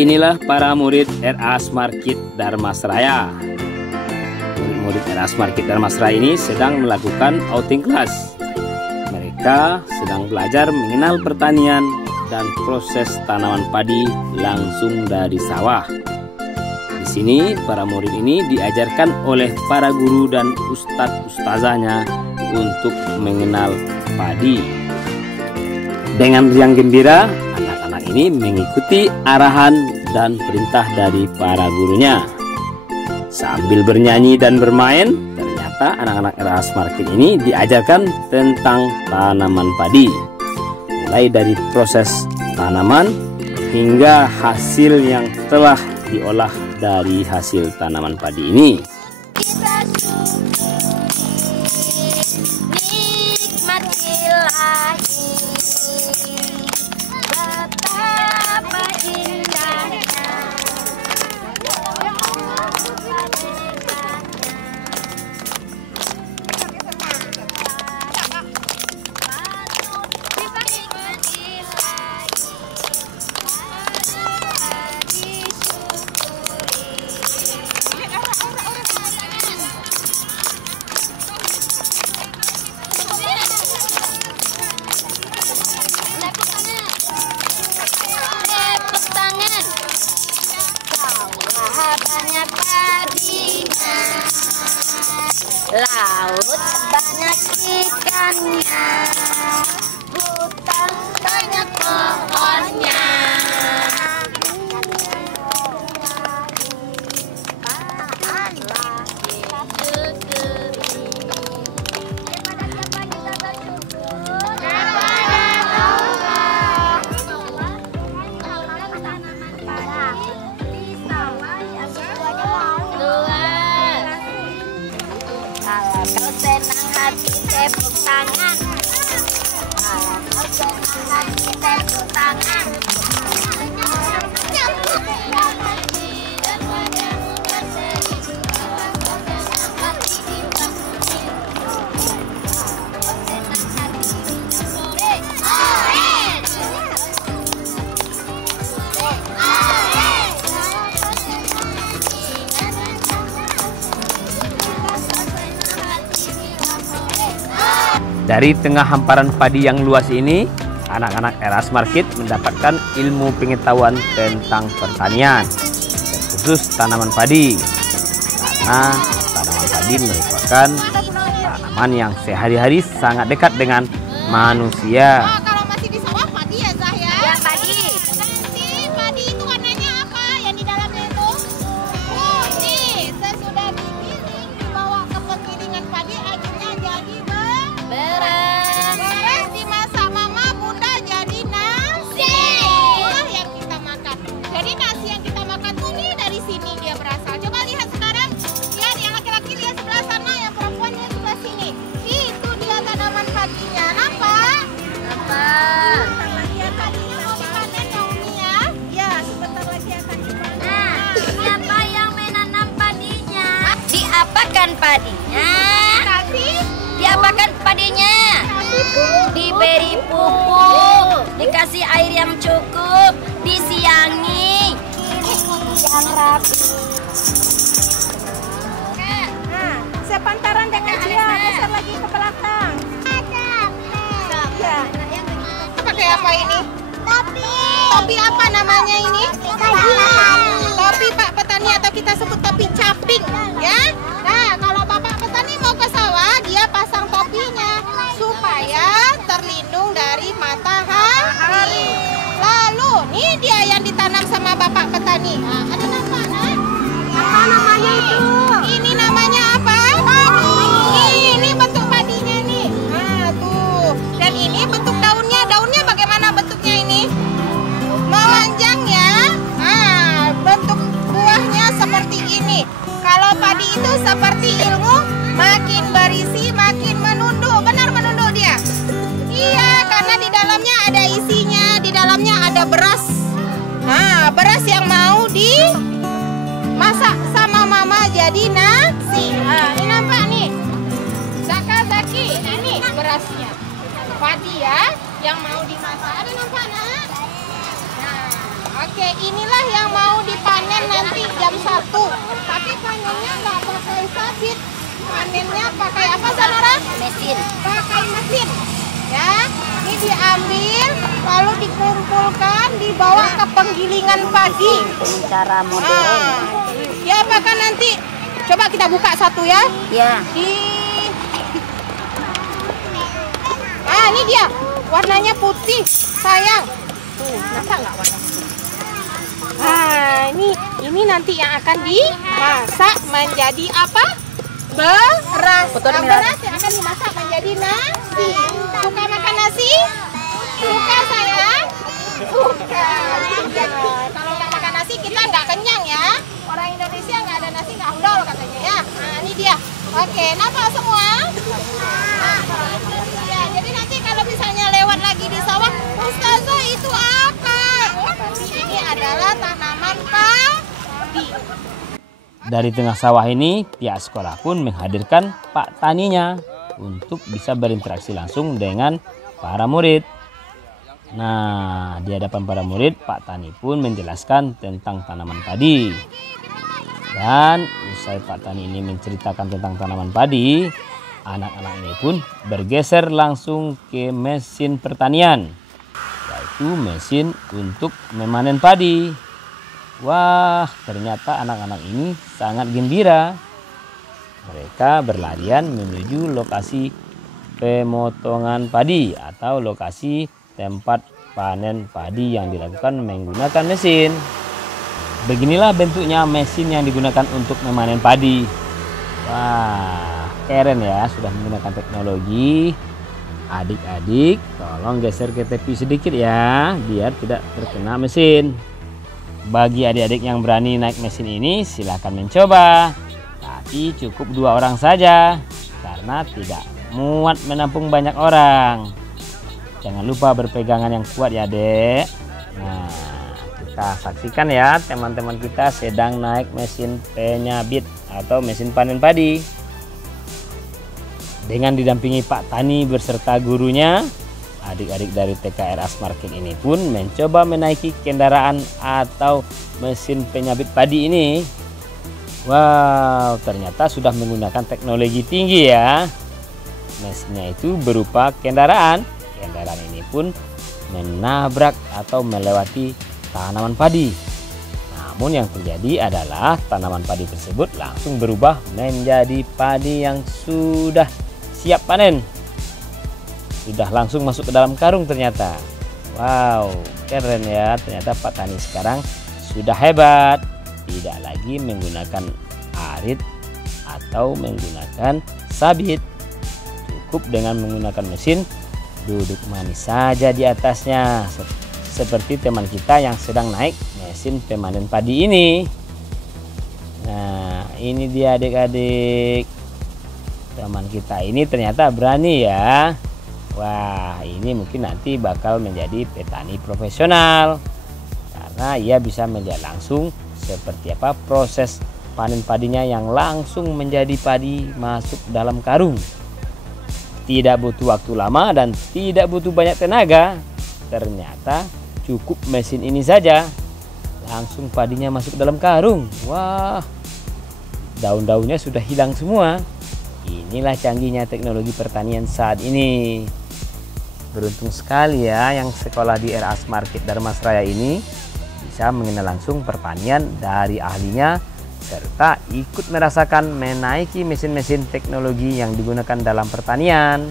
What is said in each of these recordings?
Inilah para murid RA Smarkit Dharmasraya. Murid RA Smarkit Dharmasraya ini sedang melakukan outing kelas. Mereka sedang belajar mengenal pertanian dan proses tanaman padi langsung dari sawah. Di sini para murid ini diajarkan oleh para guru dan ustadz-ustazahnya untuk mengenal padi. Dengan riang gembira, anak-anak ini mengikuti arahan dan perintah dari para gurunya. Sambil bernyanyi dan bermain, ternyata anak-anak RA Smarkit ini diajarkan tentang tanaman padi. Mulai dari proses tanaman hingga hasil yang telah diolah dari hasil tanaman padi ini. Nikmatilah betapa indahnya banyak padinya, laut banyak ikannya, hutan banyak pohonnya. Kalau kau senang hati tepuk tangan. Kalau kau senang hati tepuk tangan. Dari tengah hamparan padi yang luas ini, anak-anak RA Smarkit mendapatkan ilmu pengetahuan tentang pertanian, khusus tanaman padi. Karena tanaman padi merupakan tanaman yang sehari-hari sangat dekat dengan manusia. Kalau masih di sawah padi ya, Zah ya? Ya, padi. Nanti padi itu warnanya apa yang di dalamnya itu? Oh, nih, sesudah digiling dibawa ke penggilingan padi, akhirnya jadi beres, dimasak mama bunda jadi nasi. Itulah yang kita makan. Jadi nasi yang kita makan tuh nih dari sini dia berasal. Coba lihat sekarang, lihat yang laki-laki lihat sebelah sana, yang perempuan lihat sebelah sini. Itu dia tanaman padinya. Nampak? Nampak. Sebentar lagi akan mau dipanen ya Umi ya? Ya, sebentar lagi akan dipanen. Nah, siapa yang menanam padinya? Diapakan padinya? Kasih, Diapakan padinya? kasih pupuk. Diberi pupuk, dikasih air yang cukup, disiangi, yang rapi. Nah, sepantaran dengan dia, besar lagi ke belakang. Ya. Pakai apa ini? Topi. Topi apa namanya ini? Topi Pak Petani atau kita sebut topi caping, ya. Nah, kalau Bapak Petani mau ke sawah, dia pasang topinya supaya terlindung dari matahari. Lalu, nih dia yang ditanam sama Bapak Petani. Nah, ada nampak, nah? Apa namanya itu? Ini namanya apa? Padi. Ini bentuk padinya nih. Nah, tuh. Dan ini bentuk daunnya. Daunnya bagaimana bentuknya ini? Memanjang ya. Nah, bentuk buahnya seperti ini. Kalau padi itu seperti ilmu, makin berisi, makin menunduk. Benar menunduk dia? Iya, karena di dalamnya ada isinya. Di dalamnya ada beras. Nah, beras yang mau dimasak sama mama jadi nasi. Nah, ini nampak nih. Zaki, ini berasnya. Padi ya, yang mau dimasak. Ada nampak nak? Nah, Oke, inilah yang mau dipanen nanti jam 1. Tapi panennya nggak pakai sabit. Panennya pakai apa, Samara? Mesin. Pakai mesin. Ya, ini diambil, lalu dikumpulkan, dibawa ke penggilingan padi. Dengan cara modern. Ya, apakah nanti? Coba kita buka satu ya. Ya. Ini dia. Warnanya putih, sayang. Tuh, nampak nggak warnanya putih? Ini nanti yang akan dimasak menjadi apa? Beras. Beras yang akan dimasak menjadi nasi. Suka makan nasi? Suka, sayang? Suka. Kalau nggak makan nasi kita nggak kenyang ya. Orang Indonesia nggak ada nasi nggak afdol katanya ya. Nah, ini dia. Oke, nampak semua? Ya, jadi nanti kalau misalnya lewat lagi di sawah, Ustazah itu apa? Ini adalah tanaman padi. Dari tengah sawah ini, pihak sekolah pun menghadirkan Pak Taninya untuk bisa berinteraksi langsung dengan para murid. Nah, di hadapan para murid, Pak Tani pun menjelaskan tentang tanaman padi. Dan usai Pak Tani ini menceritakan tentang tanaman padi, anak-anak ini pun bergeser langsung ke mesin pertanian, yaitu mesin untuk memanen padi. Wah, ternyata anak-anak ini sangat gembira. Mereka berlarian menuju lokasi pemotongan padi atau lokasi tempat panen padi yang dilakukan menggunakan mesin. Beginilah bentuknya mesin yang digunakan untuk memanen padi. Wah, keren ya, sudah menggunakan teknologi. Adik-adik, tolong geser ke tepi sedikit ya, biar tidak terkena mesin. Bagi adik-adik yang berani naik mesin ini, silahkan mencoba. Tapi cukup 2 orang saja, karena tidak muat menampung banyak orang. Jangan lupa berpegangan yang kuat ya, Dek. Nah, kita saksikan ya, teman-teman kita sedang naik mesin penyabit atau mesin panen padi. Dengan didampingi Pak Tani beserta gurunya, adik-adik dari TKR Asmarkit ini pun mencoba menaiki kendaraan atau mesin penyabit padi ini. Wow, ternyata sudah menggunakan teknologi tinggi ya. Mesinnya itu berupa kendaraan. Kendaraan ini pun menabrak atau melewati tanaman padi. Namun yang terjadi adalah tanaman padi tersebut langsung berubah menjadi padi yang sudah siap panen. Sudah langsung masuk ke dalam karung ternyata. Wow, keren ya. Ternyata Pak Tani sekarang sudah hebat. Tidak lagi menggunakan arit atau menggunakan sabit. Cukup dengan menggunakan mesin, duduk manis saja di atasnya. Seperti teman kita yang sedang naik mesin pemanen padi ini. Nah, ini dia adik-adik. Teman kita ini ternyata berani ya. Wah, ini mungkin nanti bakal menjadi petani profesional. Karena ia bisa melihat langsung seperti apa proses panen padinya yang langsung menjadi padi masuk dalam karung. Tidak butuh waktu lama dan tidak butuh banyak tenaga. Ternyata cukup mesin ini saja, langsung padinya masuk dalam karung. Wah, daun-daunnya sudah hilang semua. Inilah canggihnya teknologi pertanian saat ini. Beruntung sekali ya yang sekolah di RA Asmarkit Darmasraya ini bisa mengenal langsung pertanian dari ahlinya, serta ikut merasakan menaiki mesin-mesin teknologi yang digunakan dalam pertanian.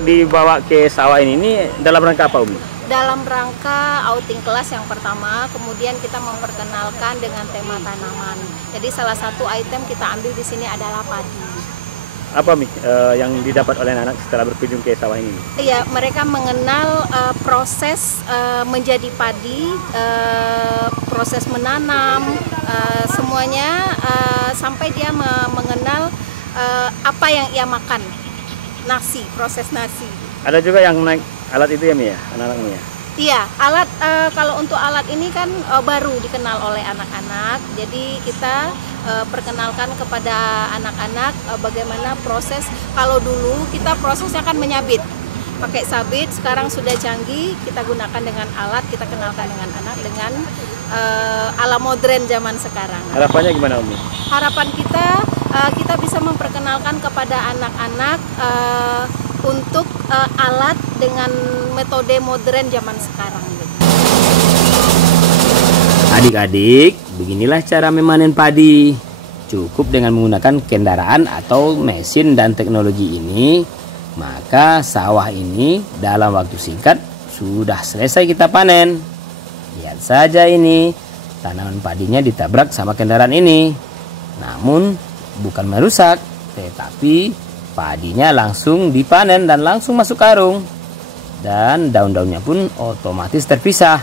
Dibawa ke sawah ini dalam rangka apa, Umi? Dalam rangka outing kelas yang pertama, kemudian kita memperkenalkan dengan tema tanaman. Jadi salah satu item kita ambil di sini adalah padi. apa yang didapat oleh anak setelah berkunjung ke sawah ini? Iya, mereka mengenal proses menjadi padi, proses menanam, semuanya sampai dia mengenal apa yang ia makan, nasi, proses nasi. Ada juga yang naik alat itu ya Mi ya, anak-anak Mi ya? Iya, alat kalau untuk alat ini kan baru dikenal oleh anak-anak. Jadi kita perkenalkan kepada anak-anak bagaimana proses. Kalau dulu kita prosesnya kan menyabit, pakai sabit. Sekarang sudah canggih, kita gunakan dengan alat. Kita kenalkan dengan anak dengan ala modern zaman sekarang. Harapannya gimana Umi? Harapan kita bisa memperkenalkan kepada anak-anak untuk alat dengan metode modern zaman sekarang. Adik-adik, beginilah cara memanen padi. Cukup dengan menggunakan kendaraan atau mesin dan teknologi ini, maka sawah ini dalam waktu singkat sudah selesai kita panen. Lihat saja ini, tanaman padinya ditabrak sama kendaraan ini. Namun bukan merusak, tetapi padinya langsung dipanen dan langsung masuk karung. Dan daun-daunnya pun otomatis terpisah.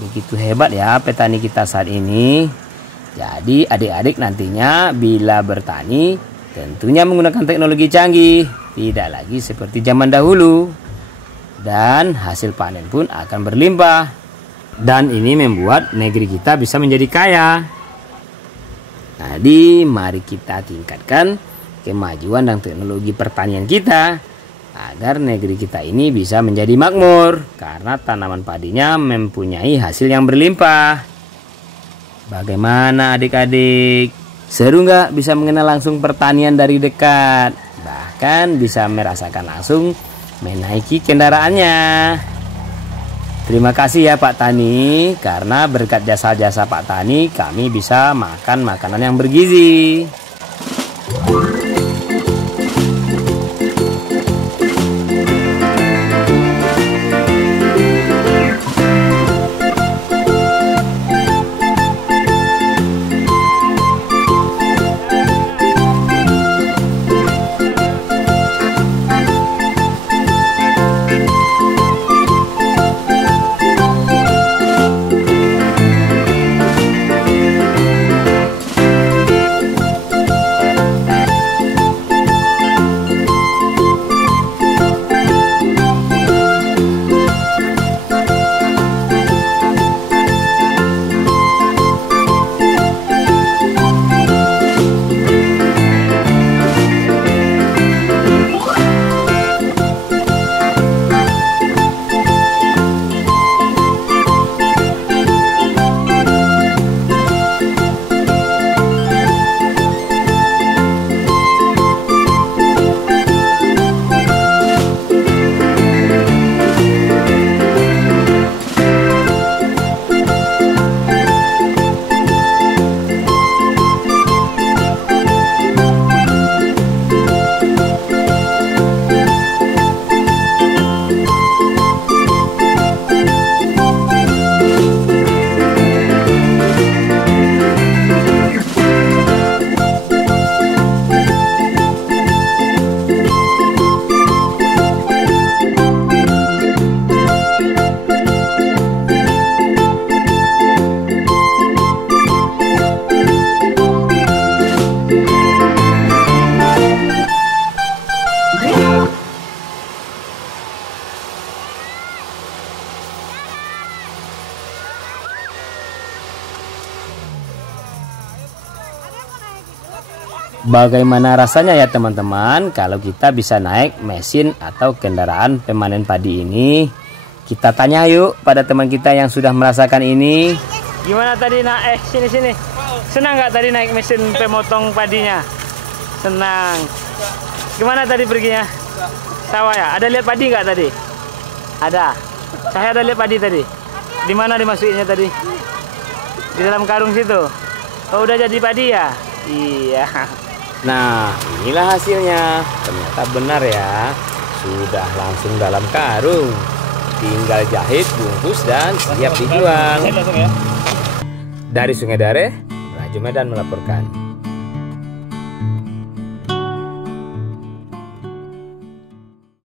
Begitu hebat ya petani kita saat ini. Jadi adik-adik nantinya bila bertani tentunya menggunakan teknologi canggih, tidak lagi seperti zaman dahulu. Dan hasil panen pun akan berlimpah. Dan ini membuat negeri kita bisa menjadi kaya. Jadi mari kita tingkatkan kemajuan dan teknologi pertanian kita agar negeri kita ini bisa menjadi makmur karena tanaman padinya mempunyai hasil yang berlimpah. Bagaimana adik-adik? Seru nggak bisa mengenal langsung pertanian dari dekat? Bahkan bisa merasakan langsung menaiki kendaraannya. Terima kasih ya Pak Tani, karena berkat jasa-jasa Pak Tani kami bisa makan makanan yang bergizi. Bagaimana rasanya ya teman-teman kalau kita bisa naik mesin atau kendaraan pemanen padi ini? Kita tanya yuk pada teman kita yang sudah merasakan ini. Gimana tadi sini. Senang nggak tadi naik mesin pemotong padinya? Senang. Gimana tadi perginya? Sawah ya? Ada lihat padi nggak tadi? Ada. Saya ada lihat padi tadi. Di mana dimasukinnya tadi? Di dalam karung situ. Oh, udah jadi padi ya? Iya. Nah, inilah hasilnya. Ternyata benar ya. Sudah langsung dalam karung. Tinggal jahit, bungkus, dan siap dijual. Dari Sungai Dare, Raju Medan melaporkan.